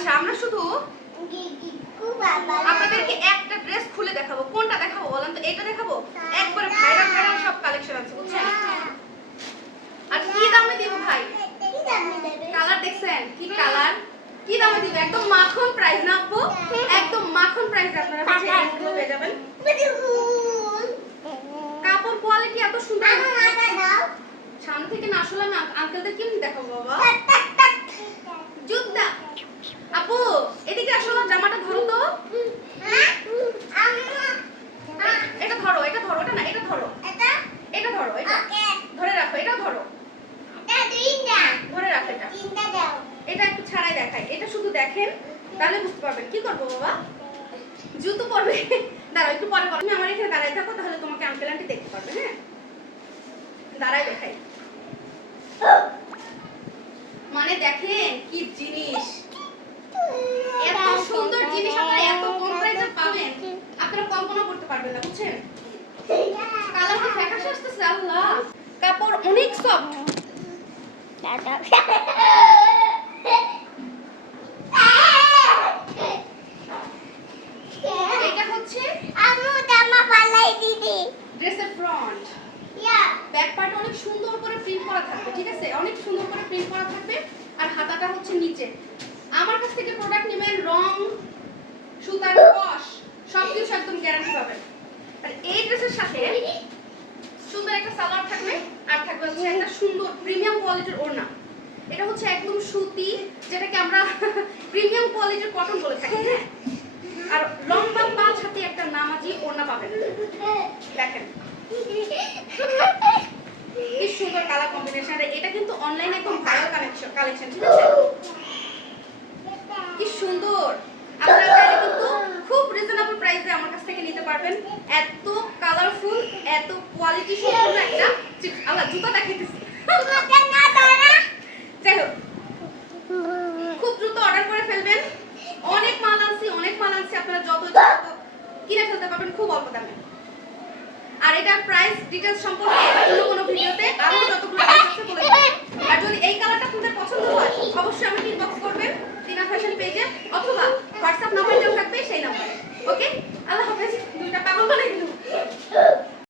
আচ্ছা আমরা শুধু আপনাদেরকে একটা ড্রেস খুলে দেখাবো। কোনটা দেখাবো বলেন তো? এটা দেখাবো? একবারে ভাইরাল ভাইরাল সব কালেকশন আছে বুঝছেন। আর কি দামে দিব ভাই? কালার দেখছেন কি কালার, কি দামে দিব? একদম মাখন প্রাইস না আপু, একদম মাখন প্রাইস আপনারা এগুলো পেয়ে যাবেন। কাপড় কোয়ালিটি এত সুন্দর। সামনে থেকে না আসলে আমি আঙ্কেলদের কেমনি দেখাবো বাবা। জুতা আপু এদিকে আসো, জামাটা ধরো তো। এটা ধরো, এটা ধরো, এটা না, এটা ধরো, এটা ধরো, এটা ধরে রাখো, এটা ধরো, ধরে রাখো, এটা একটু ছাড়াই দেখাই। এটা শুধু দেখেন তাহলে বুঝতে পারবেন। কি করবো বাবা? জুতো পরবে? দাঁড়াও একটু পরে তুমি আমার এখানে দাঁড়াই থাকো, তাহলে তোমাকে আঙ্কেল আন্টি দেখতে পারবে। হ্যাঁ দাঁড়াই দেখাই। মানে দেখেন কি জিনিস, এত সুন্দর জিনিস আপনারা এত কম প্রাইসে পাবেন, আপনারা কল্পনা করতে পারবেন না বুঝছেন। কালারটা ফ্যাকাশে আসতেছে। আল্লাহ কাপড় অনেক সফট। এটা হচ্ছে আম্মু জামা পালাই দিদি ড্রেসের ফ্রন্ট। ব্যাক পার্ট অনেক সুন্দর করে প্রিন্ট করা থাকবে, ঠিক আছে, অনেক সুন্দর করে প্রিন্ট করা থাকবে। আর হাতাটা হচ্ছে নিচে। আমার কাছ থেকে প্রোডাক্ট নেবেন, রং সুতার কস সবকিছু একদম গ্যারান্টি পাবেন। আর এই ড্রেসের সাথে সুন্দর একটা সালোয়ার থাকবে, আর থাকবে হচ্ছে একটা সুন্দর প্রিমিয়াম কোয়ালিটির ওড়না। এটা হচ্ছে একদম সুতি, যেটাকে আমরা প্রিমিয়াম কোয়ালিটির কটন বলে থাকি। হ্যাঁ আর লম্বা 5 হাতে একটা নামাজি ওড়না পাবেন। দেখেন কি সুন্দর কালার কম্বিনেশন। এটা কিন্তু অনলাইনে একদম ভাইরাল কালেকশন, ঠিক আছে। কি সুন্দর, আপনারা চাইলে কিন্তু খুব রিজনেবল প্রাইসে আমার কাছ থেকে নিতে পারবেন। এত কালারফুল, এত কোয়ালিটি সম্পন্ন একটা আল্লাহ জুতা দেখাইতেছি। যাই হোক খুব দ্রুত অর্ডার করে ফেলবেন। অনেক মাল আনছি, অনেক মাল আনছি, আপনারা যত কিনে ফেলতে পারবেন খুব অল্প দামে। আর এটা প্রাইস ডিটেইলস সম্পর্কে অন্য কোনো ভিডিওতে আরো যতগুলো আছে বলে দেব। আর যদি এই কালারটা আপনাদের পছন্দ হয় অবশ্যই আমাকে ইনবক্স করবেন টিনা ফ্যাশন পেজে, অথবা